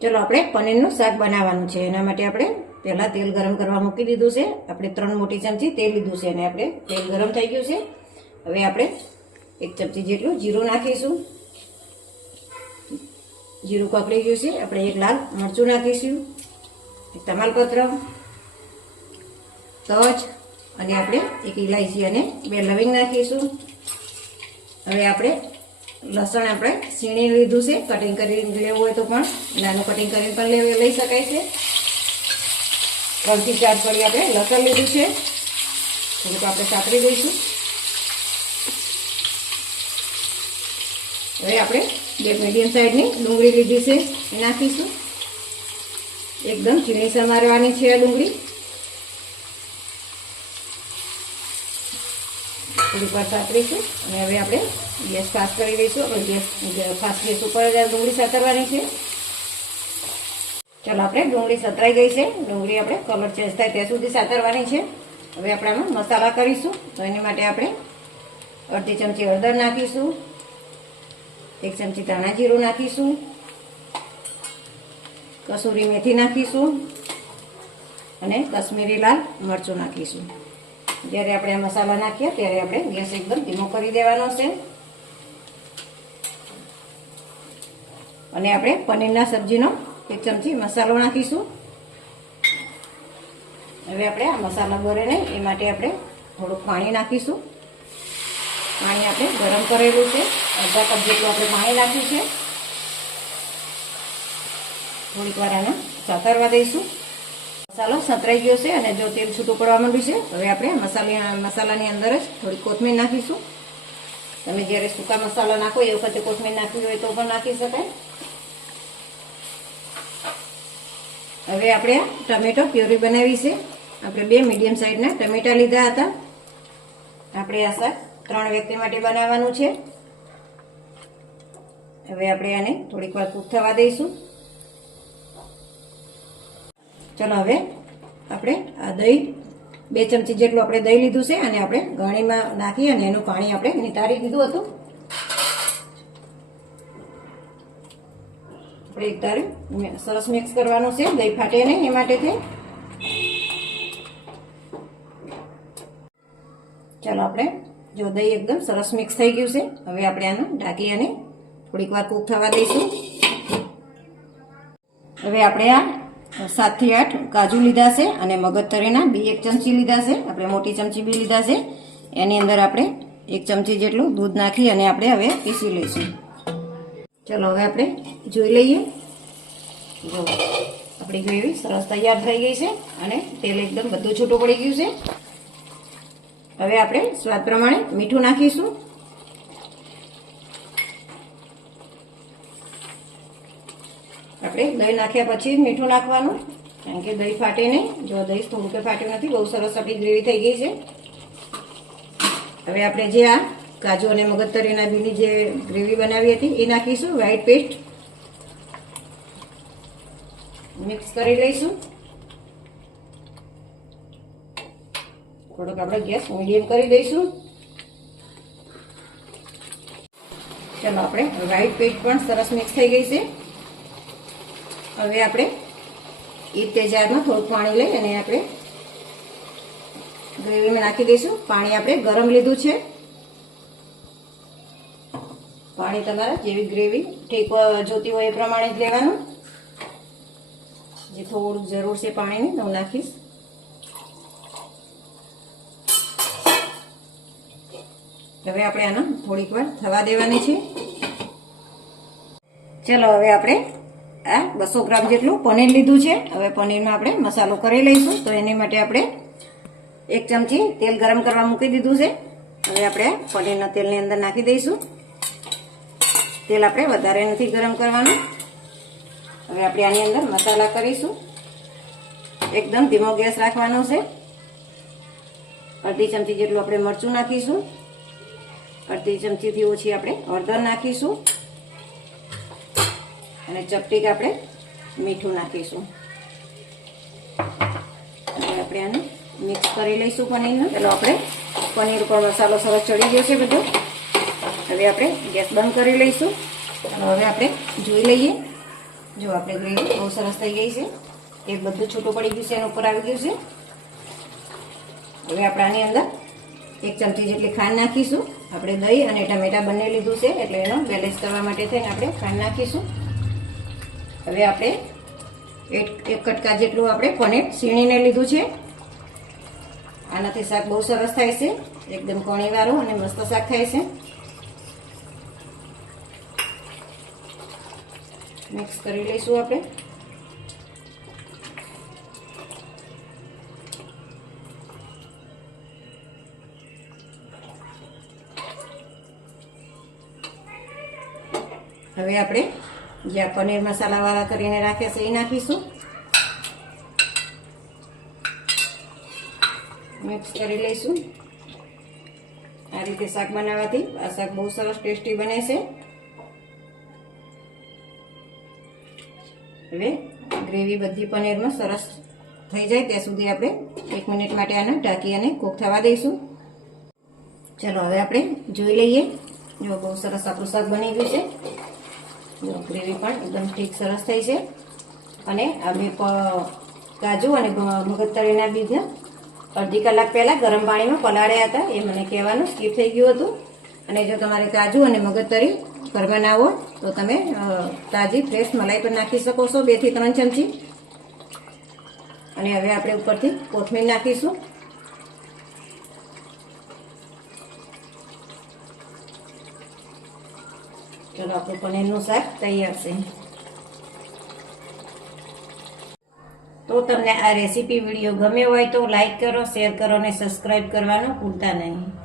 ચલો આપણે પનીરનું શાક બનાવવાનું છે. એના માટે આપણે પહેલાં તેલ ગરમ કરવા મૂકી દીધું છે. આપણે 3 મોટી ચમચી તેલ લીધું છે અને આપણે તેલ ગરમ થઈ ગયું છે. હવે આપણે 1 ચમચી જેટલું જીરું નાખીશું. જીરું કકડી ગયું છે. આપણે 1 લાલ મરચું નાખીશું, 1 તમાલપત્ર, તજ અને આપણે 1 ઇલાયચી અને 2 લવિંગ નાખીશું. હવે આપણે લસણ આપણે સીણી લીધું છે. કટિંગ કરીને લેવું હોય તો પણ નાનું કટિંગ કરીને પણ લઈ શકાય છે. 3 થી 4 કળી આપણે લસણ લીધું છે. થોડુંક આપણે સાતરી દઈશું. હવે આપણે 2 મીડિયમ સાઈઝની ડુંગળી લીધી છે એ નાખીશું. એકદમ ઝીણી સમારવાની છે આ ડુંગળી. થોડીક વાર સાતરીશું અને હવે આપણે ગેસ ફાસ્ટ કરી દઈશું. આપણે ફાસ્ટ ગેસ ઉપર ડુંગળી સાતરવાની છે. ચાલો આપણે ડુંગળી સતરાઈ ગઈ છે. ડુંગળી આપણે કલર ચેન્જ થાય ત્યાં સુધી સાતરવાની છે. હવે આપણે આમાં મસાલા કરીશું. તો એની માટે આપણે અડધી ચમચી હળદર નાખીશું, 1 ચમચી ધાણા જીરું નાખીશું, કસૂરી મેથી નાખીશું અને કશ્મીરી લાલ મરચું નાખીશું. જ્યારે આપણે આ મસાલા નાખીએ ત્યારે આપણે ગેસ એકદમ ધીમો કરી દેવાનો છે. અને આપણે પનીરના સબ્જીનો 1 ચમચી મસાલો નાખીશું. હવે આપણે આ મસાલા બળે નહીં એ માટે આપણે થોડુંક પાણી નાખીશું. પાણી આપણે ગરમ કરેલું છે. અડધા કપ જેટલું આપણે પાણી નાખ્યું છે. થોડીક વાર આને સાતરવા દઈશું. મસાલો સતરાઈ ગયો છે અને જો તેલ છૂટું પડવા માંડ્યું છે. હવે આપણે મસાલાની અંદર જ થોડી કોથમીર નાખીશું. તમે જ્યારે સૂકા મસાલા નાખો એ વખતે કોથમીર નાખવી હોય તો પણ નાખી શકાય. હવે આપણે આ ટમેટો પ્યુરી બનાવી છે. આપણે 2 મીડિયમ સાઈઝના ટમેટા લીધા હતા. આપણે આ શાક 3 વ્યક્તિ માટે બનાવવાનું છે. હવે આપણે આને થોડીક વાર કૂક થવા દઈશું. ચલો હવે આપણે આ દહીં 2 ચમચી જેટલું આપણે દહીં લીધું છે અને આપણે ગળણીમાં નાખી અને એનું પાણી આપણે નિતારી દીધું હતું. આપણે એક તારે સરસ મિક્સ કરવાનું છે, દહીં ફાટે નહીં એ માટેથી. ચાલો આપણે જો દહીં એકદમ સરસ મિક્સ થઈ ગયું છે. હવે આપણે આને ઢાંકી અને થોડીક વાર કૂક થવા દઈશું. હવે આપણે આ 7 થી 8 કાજુ લીધા છે અને મગજતરીના બી 1 ચમચી લીધા છે. આપણે મોટી ચમચી બી લીધા છે. એની અંદર આપણે 1 ચમચી જેટલું દૂધ નાખી અને આપણે હવે પીસી લઈશું. ચલો હવે આપણે જોઈ લઈએ. જો આપણી ગ્રેવી સરસ તૈયાર થઈ ગઈ છે અને તેલ એકદમ બધું છૂટું પડી ગયું છે. હવે આપણે સ્વાદ પ્રમાણે મીઠું નાખીશું. આપણે દહીં નાખ્યા પછી મીઠું નાખવાનું, કારણ કે દહીં ફાટે નહીં. જો દહીં થોડું કે ફાટ્યું નથી, બહુ સરસ આપણી ગ્રેવી થઈ ગઈ છે. હવે આપણે જે આ કાજુ અને મગજતરીના બીની જે ગ્રેવી બનાવી હતી એ નાખીશું. વ્હાઈટ પેસ્ટ મિક્સ કરી લઈશું. થોડોક આપણે ગેસ મીડિયમ કરી દઈશું. ચાલો આપણે વ્હાઈટ પેસ્ટ પણ સરસ મિક્સ થઈ ગઈ છે. હવે આપણે તે જારમાં થોડુંક પાણી લઈ અને આપણે ગ્રેવીમાં નાખી દઈશું. પાણી આપણે ગરમ લીધું છે. પાણી તમારા જેવી ગ્રેવી ઠીક જોતી હોય એ પ્રમાણે જ લેવાનું. જે થોડુંક જરૂર છે પાણીની હું નાખીશ. હવે આપણે આને થોડીક વાર થવા દેવાની છે. ચલો હવે આપણે આ 200 ગ્રામ જેટલું પનીર લીધું છે. હવે પનીરમાં આપણે મસાલો કરી લઈશું. તો એની માટે આપણે 1 ચમચી તેલ ગરમ કરવા મૂકી દીધું છે. હવે આપણે પનીરના તેલની અંદર નાખી દઈશું. તેલ આપણે વધારે નથી ગરમ કરવાનું. હવે આપણે આની અંદર મસાલા કરીશું. એકદમ ધીમો ગેસ રાખવાનો છે. અડધી ચમચી જેટલું આપણે મરચું નાખીશું. અડધી ચમચીથી ઓછી આપણે હળદર નાખીશું અને ચપટીક આપણે મીઠું નાખીશું. હવે આપણે આને મિક્સ કરી લઈશું પનીરને. ચાલો આપણે પનીર ઉપર મસાલો સરસ ચડી ગયો છે બધો. હવે આપણે ગેસ બંધ કરી લઈશું. હવે આપણે જોઈ લઈએ જો આપણે ગ્રેવી બહુ સરસ થઈ ગઈ છે, એક બધું છૂટું પડી ગયું છે, એના ઉપર આવી ગયું છે. હવે આપણે આની અંદર 1 ચમચી જેટલી ખાંડ નાખીશું. આપણે દહીં અને ટમેટા બંને લીધું છે એટલે એનો બેલેન્સ કરવા માટે થઈને આપણે ખાંડ નાખીશું. હવે આપણે એક કટકા જેટલું આપણે પનીર છીણીને લીધું છે. આનાથી શાક બહુ સરસ થાય છે, એકદમ કણીવાળું અને મસ્ત શાક થાય છે. મિક્સ કરી લઈશું આપણે. હવે આપણે જે પનીર મસાલાવાળા કરીને રાખ્યા છે એ નાખીશું. મિક્સ કરી લઈશું. આ રીતે શાક બનાવવાથી આ શાક બહુ સરસ ટેસ્ટી બને છે. હવે ગ્રેવી બધી પનીરમાં સરસ થઈ જાય ત્યાં સુધી આપણે 1 મિનિટ માટે આને ઢાંકી અને કૂક થવા દઈશું. ચલો હવે આપણે જોઈ લઈએ. જો બહુ સરસ આપણું શાક બની ગયું છે. જો ગ્રેવી પણ એકદમ ઠીક સરસ થઈ છે. અને આપણે કાજુ અને મગજતરીના બીજને અડધી કલાક પહેલાં ગરમ પાણીમાં પલાળ્યા હતા, એ મને કહેવાનું સ્કીપ થઈ ગયું હતું. અને જો તમારે કાજુ અને મગજતરી ઘરમાં ના હોય તો તમે તાજી ફ્રેશ મલાઈ પણ નાખી શકો છો 2 થી 3 ચમચી. અને હવે આપણે ઉપરથી કોથમીર નાખીશું. ચલો આપણું પનીરનું શાક તૈયાર છે. તો તમને આ રેસીપી વિડીયો ગમ્યો હોય તો લાઈક કરો, શેર કરો અને સબસ્ક્રાઈબ કરવાનું ભૂલતા નહીં.